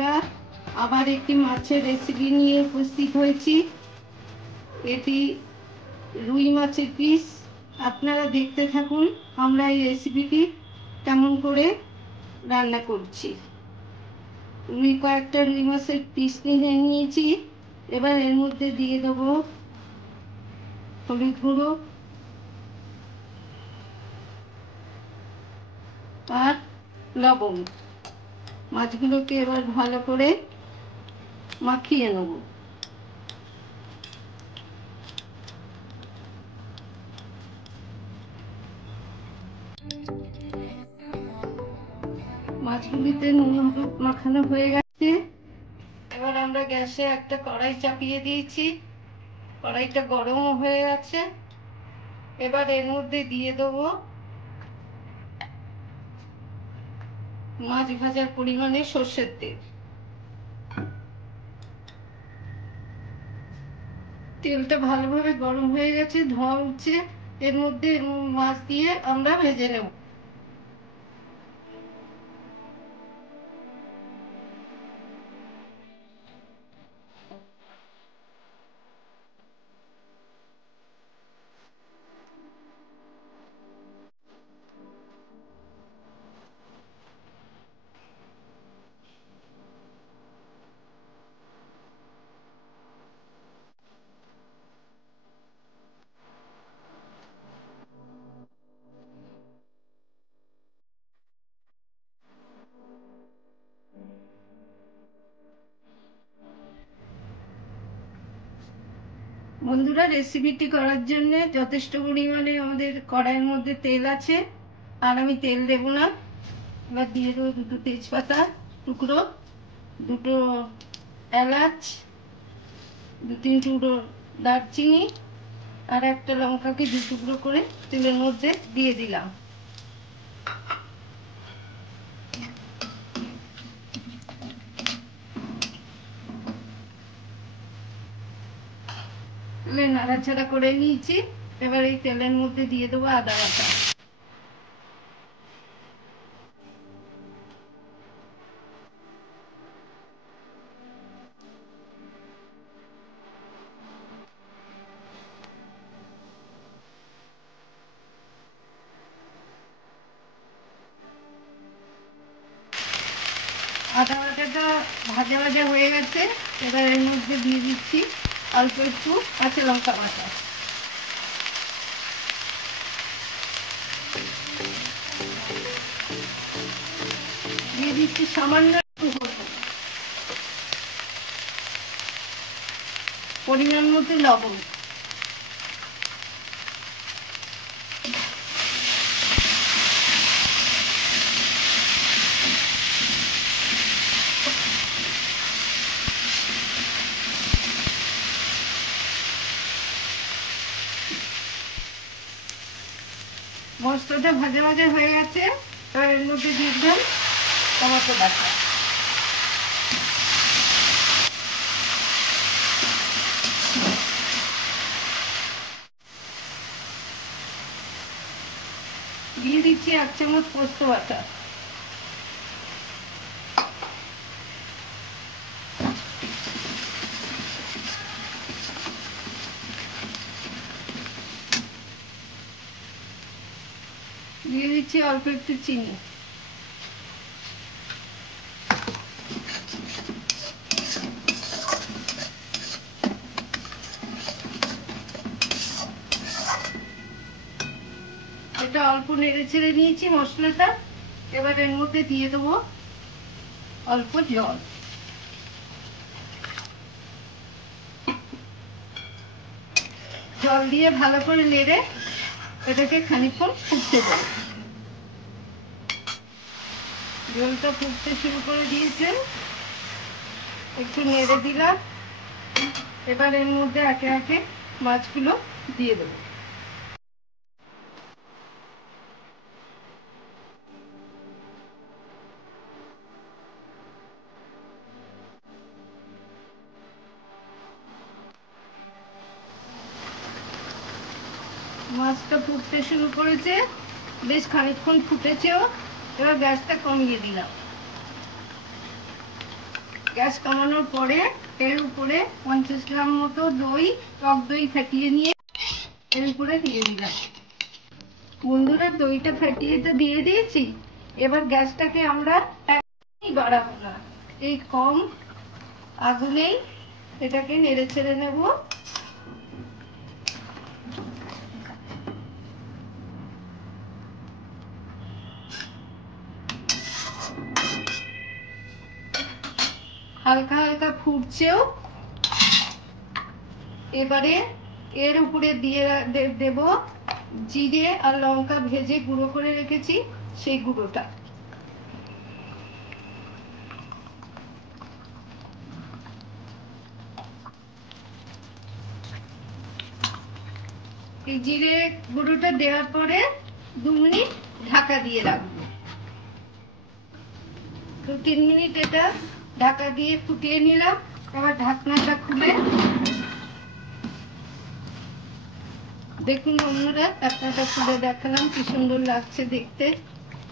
আমরা আবার একটি মাছের রেসিপি নিয়ে উপস্থিত হয়েছি। এটি রুই মাছের পিস। আপনারা দেখতে থাকুন আমরা এই রেসিপিটি কেমন করে রান্না করছি। কয়েকটা রুই মাছের পিস নিয়ে নিয়েছি। এবার এর মধ্যে দিয়ে দেবো হলুদ গুঁড়ো আর লবণ। মাছগুলোকে এবার ভালো করে মাখিয়ে নেব। মাছগুলিতে নুন হলুদ মাখানো হয়ে গেছে। এবার আমরা গ্যাসে একটা কড়াই চাপিয়ে দিয়েছি। কড়াইটা গরম হয়ে গেছে। এবার এর মধ্যে দিয়ে দেবো মাছ ভাজার পরিমাণে সর্ষের তেল। তেলটা ভালোভাবে গরম হয়ে গেছে, ধোঁয়া উঠছে। এর মধ্যে মাছ দিয়ে আমরা ভেজে নেব। বন্ধুরা, রেসিপিটি করার জন্য যথেষ্ট পরিমাণে আমাদের কড়াইয়ের মধ্যে তেল আছে, আর আমি তেল দেব না। এবার দিয়ে দেবো দুটো তেজপাতা টুকরো, দুটো এলাচ, দু তিন টুকরো দারচিনি, আর একটা লঙ্কাকে দু টুকরো করে তেলের মধ্যে দিয়ে দিলাম। নাড়াচাড়া করে নিয়েছি। এবার এই তেলের মধ্যে দিয়ে দেবো আদা বাটা। আদা বাটাটা ভাজা ভাজা হয়ে গেছে। এবার এর মধ্যে দিয়ে দিচ্ছি অল্প একটু কাঁচা লঙ্কা বাটা। দিয়ে দিচ্ছি সামান্য পরিমাণ মতো লবণ। মশলাটা ভাজা ভাজা হয়ে গেছে। এবার এর মধ্যে দিয়ে দিলাম টমেটো বাটা। দিয়ে দিচ্ছি 1 চামচ পোস্ত বাটা। দিয়ে দিচ্ছি অল্প একটু চিনি। এটা অল্প নেড়ে ছেড়ে নিয়েছি মশলাটা। এবার এর মধ্যে দিয়ে দেবো অল্প জল। জল দিয়ে ভালো করে নেড়ে এটাকে খানিকক্ষণ ফুটতে দেবো। জলটা ফুটতে শুরু করে দিয়েছে, একটু নেড়ে দিলাম। এবার এর মধ্যে একে একে মাছগুলো দিয়ে দেবো। মাছটা ফুটতে শুরু করেছে, বেশ খানিকক্ষণ ফুটেছেও। এবার গ্যাসটা কমিয়ে দিলাম। গ্যাস কমানোর পরে এর উপরে 50 গ্রাম মতো দই, টক দই ফাটিয়ে নিয়ে এর উপরে দিয়ে দিলাম। বন্ধুরা, দইটা ফাটিয়ে তো দিয়ে দিয়েছি, এবার গ্যাসটাকে আমরা একদমই বাড়াবো না, এই কম আগুনেই এটাকে নেড়ে ছেড়ে নেব। হালকা হালকা ফুটছেও, এবারে এর উপরে দিয়ে দেব জিরে আর লঙ্কা ভেজে গুঁড়ো করে রেখেছি, সেই গুঁড়োটা। এই জিরে গুঁড়োটা দেওয়ার পরে 2 মিনিট ঢাকা দিয়ে রাখবো। 2-3 মিনিট এটা ঢাকা দিয়ে ফুটিয়ে নিলাম। এবার ঢাকনাটা খুলে দেখুন বন্ধুরা, ঢাকনাটা খুলে দেখালাম কি সুন্দর লাগছে দেখতে,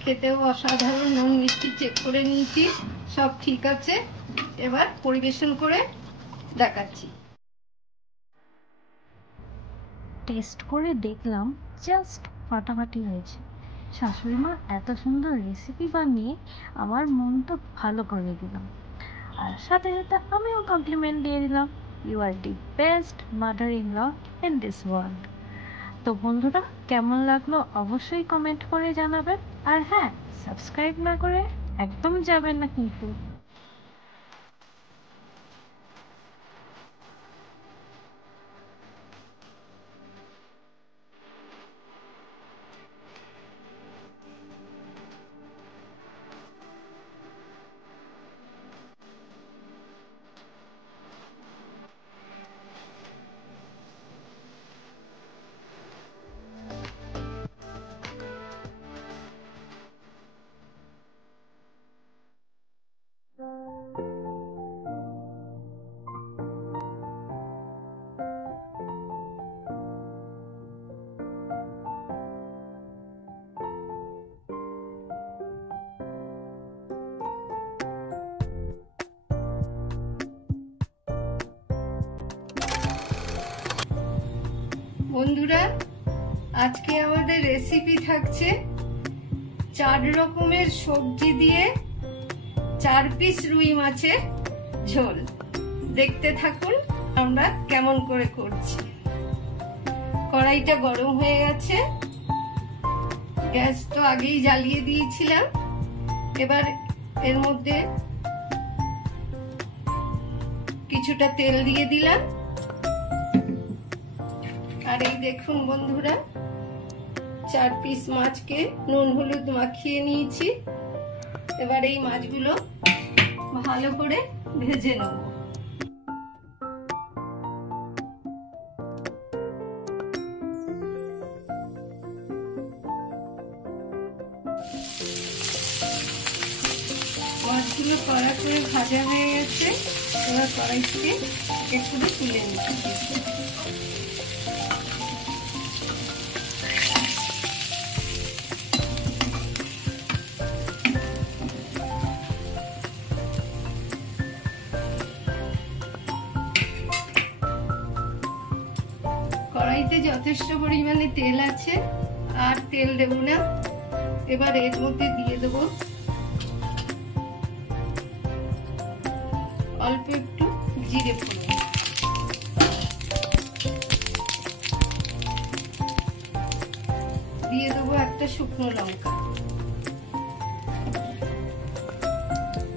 খেতেও অসাধারণ। নুন মিষ্টি চেক করে নিয়েছি, সব ঠিক আছে। এবার পরিবেশন করে দেখাচ্ছি। টেস্ট করে দেখলাম জাস্ট ফাটাফাটি হয়েছে। শাশুড়ি মা এত সুন্দর রেসিপি বানিয়ে আমার মন তো ভালো করে দিলাম, আর সাথে সাথে আমিও কমপ্লিমেন্ট দিয়ে দিলাম, you are the best mother in law in this world. তো বন্ধুরা, কেমন লাগলো অবশ্যই কমেন্ট করে জানাবেন, আর হ্যাঁ, সাবস্ক্রাইব না করে একদম যাবেন না কিন্তু। বন্ধুরা, আজকে আমাদের রেসিপি থাকছে 4 রকমের সবজি দিয়ে 4 পিস রুই মাছের ঝোল। দেখতে থাকুন আমরা কেমন করে করছি। কড়াইটা গরম হয়ে গেছে, গ্যাস তো আগেই জ্বালিয়ে দিয়েছিলাম। এবার এর মধ্যে কিছুটা তেল দিয়ে দিলাম। আর এই দেখুন বন্ধুরা, 4 পিস মাছকে নুন হলুদ মাখিয়ে নিয়েছি। এবার এই মাছগুলো ভালো করে ভেজে নেব। মাছগুলো কড়া করে ভাজা হয়ে গেছে, এবার কড়াই থেকে একটু তুলে নিচ্ছি। কড়াইতে যথেষ্ট পরিমাণে তেল আছে, আর তেল দেব না। এবার এর মধ্যে দিয়ে দেব অল্প একটু জিরে ফোড়ন, দিয়ে দেবো একটা শুকনো লঙ্কা।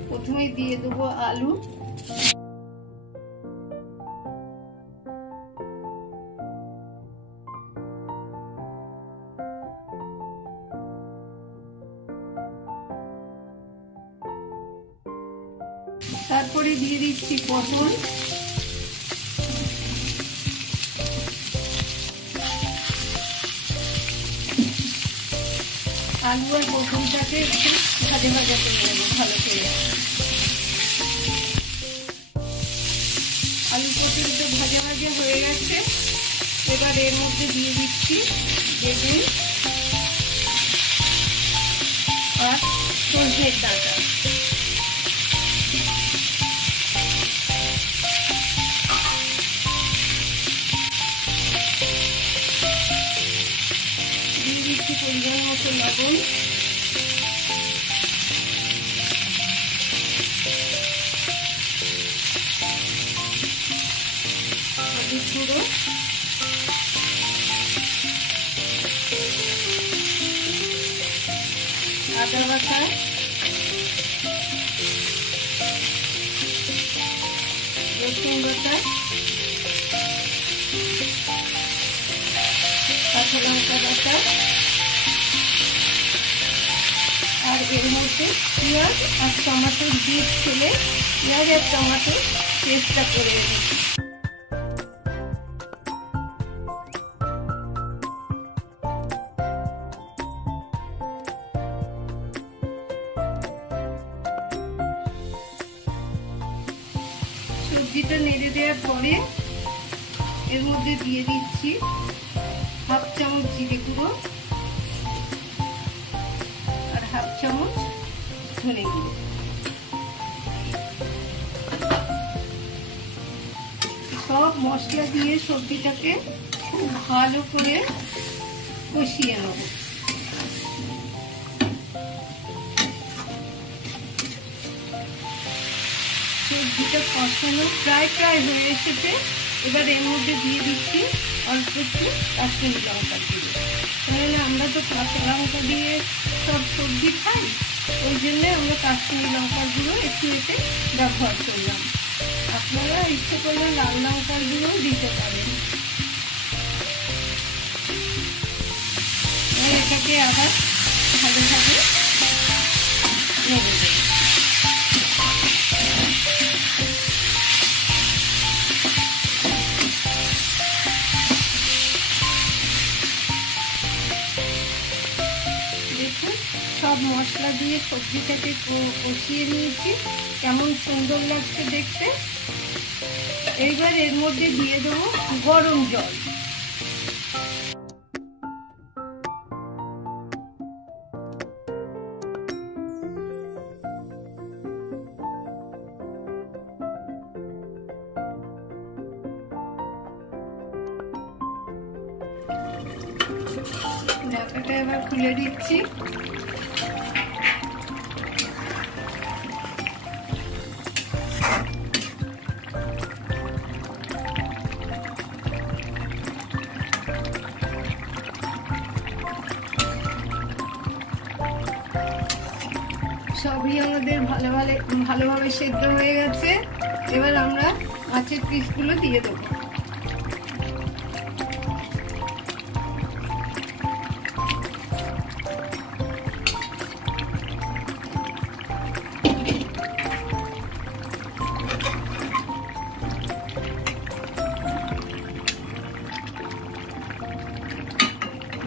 প্রথমে দিয়ে দেবো আলু, তারপরে দিয়ে দিচ্ছি পটল, আলু আর পটলটাকে একটু ভাজা ভাজা করে নেবো ভালো করে। আলু পটলটা ভাজা ভাজা হয়ে গেছে, এবার এর মধ্যে দিয়ে দিচ্ছি বেগুন আর সজনের ডাঁটা। দিচ্ছি পরিমাণ মতো লবণ, হলুদ গুঁড়ো, আদা বাটা, রসুন বাটা, কাঁচা লঙ্কা বাটা, আর এর মধ্যে পেঁয়াজ আর টমেটোর বীজ ফেলে পেঁয়াজ আর টমেটো পেস্টটা করে নেব। সবজিটা নেড়ে দেওয়ার পরে এর মধ্যে দিয়ে দিচ্ছি হাফ চামচ জিরে গুঁড়ো আর হাফ চামচ ধনে গুঁড়ো। সব মশলা দিয়ে সবজিটাকে খুব ভালো করে কষিয়ে নেব। সবজিটা কষানো প্রায় হয়ে এসেছে। এবার এর মধ্যে দিয়ে দিচ্ছি অল্প একটু কাশ্মীরি লঙ্কার গুঁড়ো। তাহলে আমরা তো কাঁচা লঙ্কা দিয়ে সব সবজি খাই, ওই জন্য আমরা কাশ্মীরি লঙ্কার গুঁড়ো একটু এতে ব্যবহার করলাম। আপনারা ইচ্ছে করলে লাল লঙ্কার গুঁড়ো দিতে পারেন। এটাকে আবার ভালোভাবে নেড়ে দেব। সব মশলা দিয়ে সবজিটাকে কষিয়ে নিয়েছি, কেমন সুন্দর লাগছে দেখতে। এইবার এর মধ্যে দিয়ে দেবো গরম জল। ঢাকাটা এবার খুলে দিচ্ছি। সবই আমাদের ভালোভাবে সেদ্ধ হয়ে গেছে। এবার আমরা মাছের পিসগুলো দিয়ে দেবো।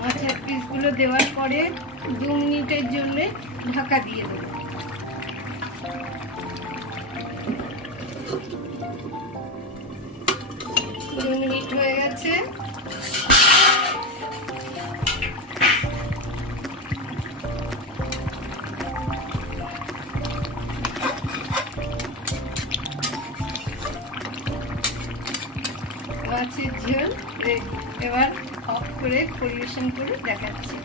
মাছের পিসগুলো দেওয়ার পরে 2 মিনিটের জন্য ঢাকা দিয়ে দেবো। 2 মিনিট হয়ে গেছে। মাছের ঝোল রেডি। এবার অফ করে পরিবেশন করে দেখাচ্ছি।